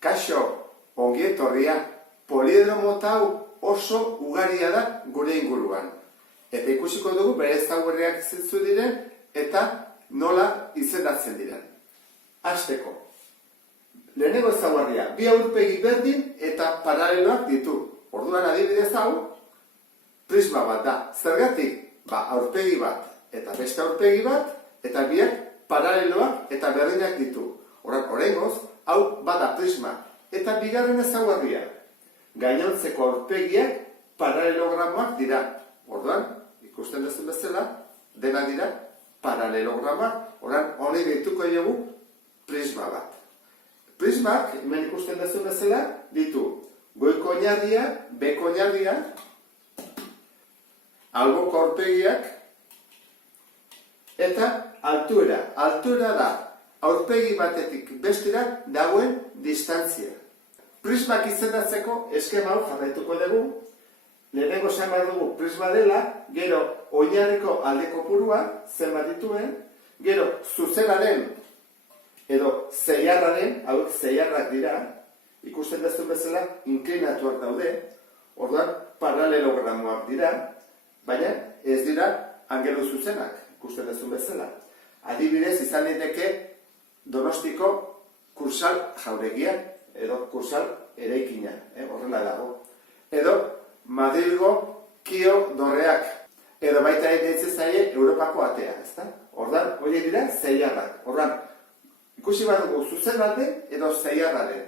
Kaixo, ongi etorria, poliedromo hau oso ugaria da gure inguruan. Eta ikusiko dugu bere ezaugarriak zintzu diren eta nola izendatzen diren. Hasteko. Lehenengo ezaugarria, bi aurpegi berdin eta paraleloak ditu. Orduan adibidez hau, prisma bat da. Zergatik? Aurpegi bat eta beste aurpegi bat eta biak paraleloak eta berdinak ditu. Oraingoz, hau bada prisma. Eta bigarren ezaugarria, gainontzeko aurpegiak paralelogramoak dira. Orduan, ikusten duzu bezala, dena dira paralelogramak. Orduan, honi dituko dugu prisma bat. Prismak, hemen ikusten duzu bezala, ditu goiko oinarria, beko oinarria, alboko aurpegiak, eta altuera. Altuera da aurpegi batetik bestera dagoen distantzia. Prismak izendatzeko eskema hau jarraituko dugu. Lehenengo esan behar dugu prisma dela, gero oinarriko alde kopurua zenbat dituen, gero zuzenaren edo zeiarraren, hauek zeiarrak dira, ikusten duzu bezala inklinatuak daude, orduan paralelogramoak dira, baina ez dira angelu zuzenak, ikusten duzu bezala. Adibidez izan daiteke Donostiko Kursal jauregia, edo Kursal eraikina, horrela dago. Edo Madrilgo Kio dorreak, edo baita deitzen zaie Europako atea, ezta? Orduan, horiek dira zeiarrak. Orduan, ikusi bat dugu zuzena den edo zeiarra den.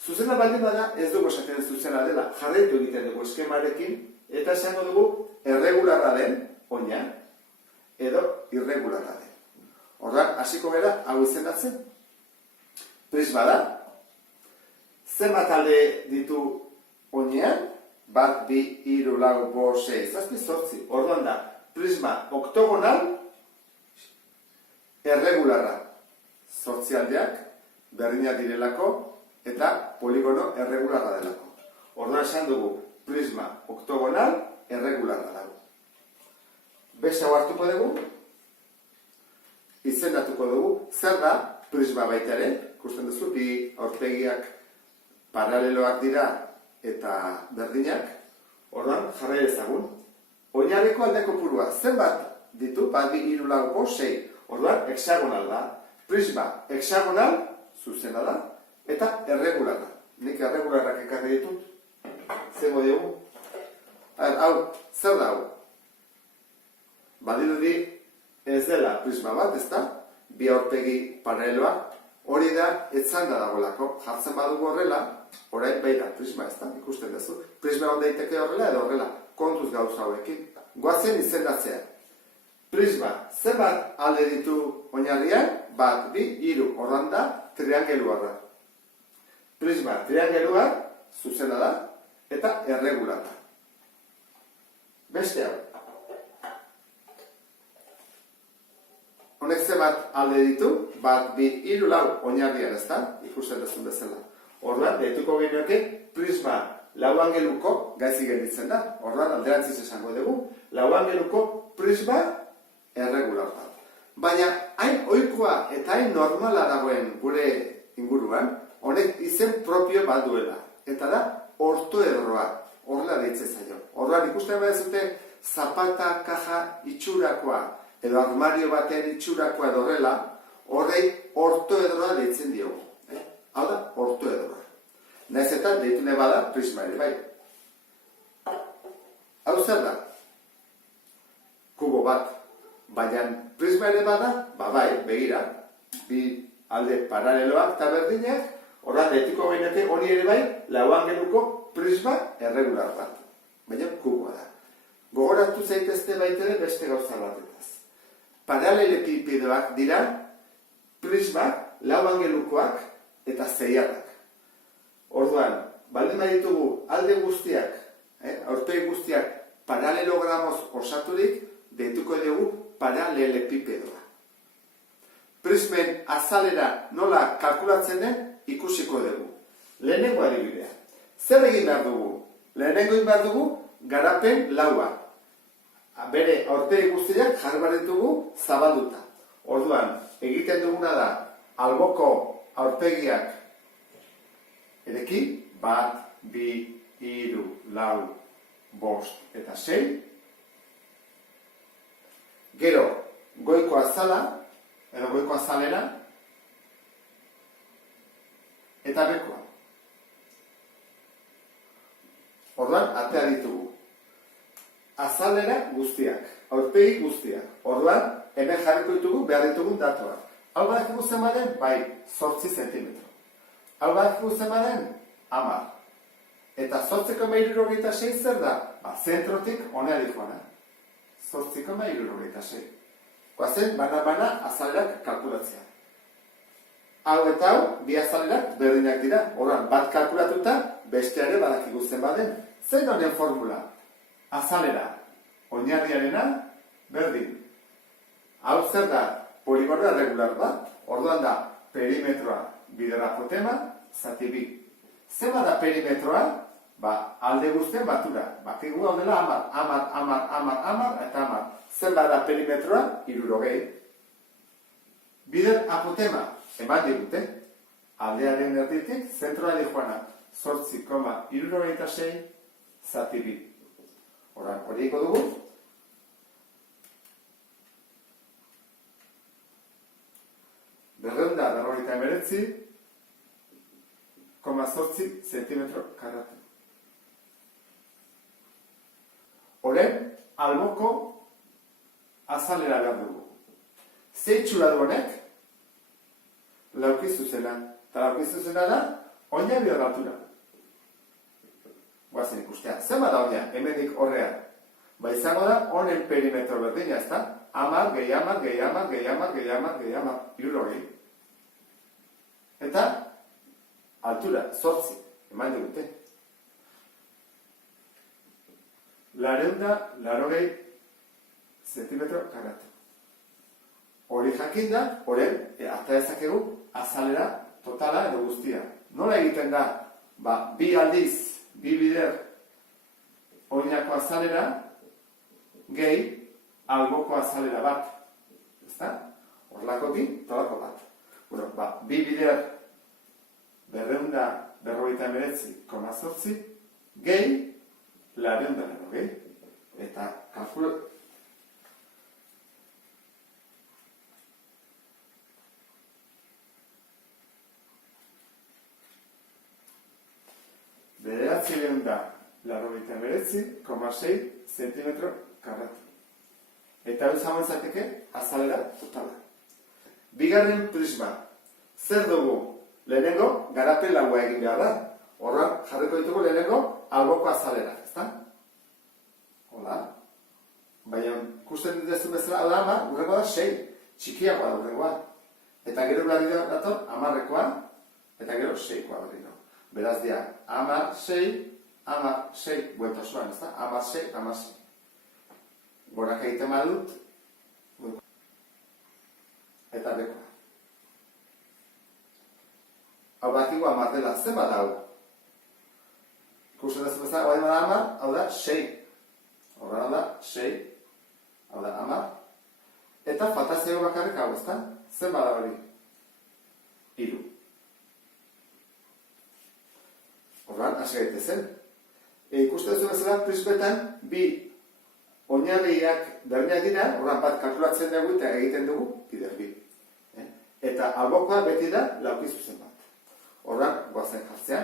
Zuzena baldin bada ez dugu esaten zuzena dela, jarraitu egiten dugu eskemarekin, eta esango dugu erregularra den, oina, edo irregularra den. Orduan, hasiko gara, hau izendatzen. Prisma da. Zenbat alde ditu oinean? 1, 2, 3, 4, 5, 6, 7, 8. Orduan da, prisma oktogonal, erregularra. 8 aldeak, berdinak direlako, eta poligono erregularra delako. Orduan esan dugu, prisma oktogonal, erregularra dago. Beste hau hartuko dugu, izendatuko dugu, zer da prisma baita ere, ikusten duzu, bi aurpegiak paraleloak dira eta berdinak, orduan jarrai ezagun. Oinarriko alde kopurua, zenbat ditu, 1, 2, 3, 4, 5, 6, orduan hexagonal da. Prisma hexagonal, zuzena da, eta erregularra. Nik erregularrak ekarri ditut, zengo dugu. Hau, zer da hau? Badirudi ez dela prisma bat, ezta? Bi aurpegi paraleloak, hori da etzanda dagoelako. Jartzen badugu horrela, orain bai da prisma, ezta? Ikusten duzu. Prisma hon daiteke horrela edo horrela, kontuz gauza hauekin. Goazen izendatzea. Prisma, zenbat alde ditu oinarrian? 1, 2, 3, ordan da triangeluarra. Prisma triangelua, zuzena da, eta erregularra. Beste hau. Honek zenbat alde ditu, 1, 2, 3, 4 oinarrian, ezta? Ikusten duzun bezala. Orduan, deituko genioke prisma lau angeluko gaizki gelditzen da. Orduan, alderantziz esango dugu, lau angeluko prisma erregular bat. Baina, hain ohikoa eta hain normala dagoen gure inguruan, honek izen propio bat duela. Eta da, ortoedroa, horrela deitzen zaio. Orduan, ikusten badezute, zapata, kaja, itxurakoa, edo armario batean itxurakoa edo horrela, horrei ortoedroa deitzen diogu. Hau da, ortoedroa. Naiz eta deitu nahi bada prisma ere, bai. Hau zer da? Kubo bat. Baina prisma ere bada, bai, begira, bi alde paraleloak eta berdinak, horra deituko bainake honi ere bai, lau angeluko prisma erregular bat. Baina kuboa da. Gogoratu zaitezte baitere beste gauza batetaz. Paralelepipedoak dira prisma lau angelukoak eta zeiarrak. Orduan, baldin baditugu alde guztiak, aurpegi guztiak paralelogramoz osaturik, deituko dugu paralelepipedoa. Prismen azalera nola kalkulatzen den ikusiko dugu. Lehenengo adibidea. Zer egin behar dugu? Lehenengo egin behar dugu garapen laua. Bere aurpegi guztiak jarri ditugu zabalduta. Orduan, egiten duguna da alboko aurpegiak Edeki, 1, 2, 3, 4, 5 eta 6. Gero, goiko azala, edo goiko azalera, eta bekoa. Orduan, atea ditugu. Azalera guztiak, aurpegi guztiak. Orduan, hemen jarriko ditugu behar ditugun datuak. Hau badakigu zenba den? Bai, 8 zentimetro. Hau badakigu zenba den? 10. Eta 8,76 zer da? Zentrotik honera dikoana. 8,76. Goazen, bana azalerak kalkulatzea. Hau eta hau, bi azalerak berdinak dira. Orduan, bat kalkulatuta, besteare badakigu zenba den. Zein honen formula? Azalera, oinarriarena, berdin. Hau zer da, poligonoa regular bat, orduan da, perimetroa bidera apotema, zati bi. Zenba da perimetroa? Alde guztien batura. Bakigu hau dela 10, eta 10. Zenba da perimetroa? 60. Bider apotema, eman digute. Aldearen erditik, zentroa joana, 8,66 zati bi. Hori eko dugu. Berreunda, 49,8 zentimetro karratu. Horen, alboko azalera behar dugu. Zeitxura du honek, laukizuzena. Eta laukizuzena da, oina bi altura. Guazen ikustea. Zenba da oina, hemenik horrean. Izango da, honen perimetro berdina, ez da? 10, gehi 10, gehi 10, gehi 10, gehi 10, gehi 10, 60. Eta, altura, 8, eman digute. 980 zentimetro karratu. Hori jakin da, horren, ata dezakegu, azalera totala edo guztia. Nola egiten da, bi aldiz, bi bider, oinako azalera, gehi, alboko azalera bat. Ezta? Horlako bi, tolako bat. Bi bider, 249,8, gehi, 980. Eta kalkulo... Bederatzireun da, 89,6 zentimetro karratu. Eta hau izango izateke, azalera totala. Bigarren prisma. Zer dugu? Lehenengo, garapen laua egin behar da. Horran, jarriko ditugu lehenengo, alboko azalera, ezta? Hola. Baina, ikusten ditezu bezala, hau da 10, urrengo da 6. Txikiagoa da urrengoa. Eta gero berri dator, 10rekoa, eta gero 6koa berri da. Beraz dia, 10, 6, buelta osoan, ez da? 10, 6. Gorak egiten badut, eta bekoa. Hau batigu 10 dela, zenba da hau? Ikusten dezu bezala, hau da 10, hau da 6. Horren hau da 6, hau da 10. Eta faltazio bakarrik hau, ez da? Zenba da hori? 3. Horren, hasi gaitezen. Ikusten duzu bezala, prismetan, bi oinarriak berdinak dira, horren bat kalkulatzen dugu eta egiten dugu, bider bi. Eta albokoa beti da, laukizuzen bat. Horren, goazen jartzea,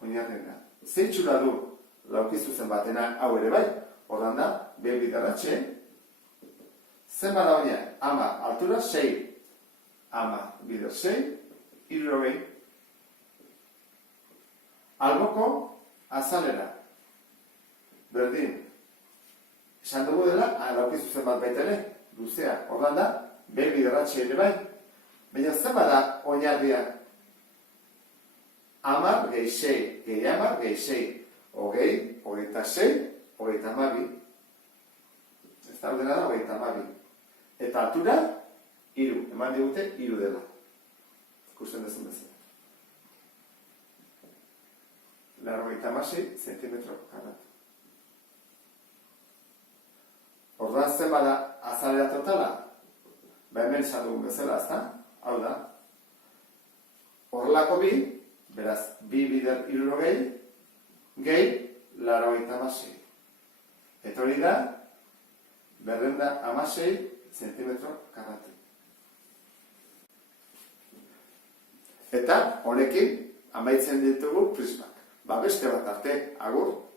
oinarriena. Zeitxura du laukizuzen batena hau ere bai, horren da, behin bidaratxe, zenba da oina, 10, altura 6, 10, bider 6, 60. Alboko azalera. Berdin. Esan dugu dela, laukizuzen bat baitere, luzea. Horren da, behin bidaratxe ere bai. Baina zenba da oinarria? 10, gehi 6, gehi 10, gehi 6. Hogei, 26, 32. Ez da ordena da, 32. Eta altura, 3. Eman digute, 3 dela. Ikusten dezun bezala. 96 zentimetro karratu. Orduan zenba da azalera totala? Hemen esan dugun bezala, ezta? Hau da. horrelako bi, beraz, 2 bider 60, gehi 96. Eta hori da, 216 zentimetro karratu. Eta honekin amaitzen ditugu prismak. Beste bat arte, agur!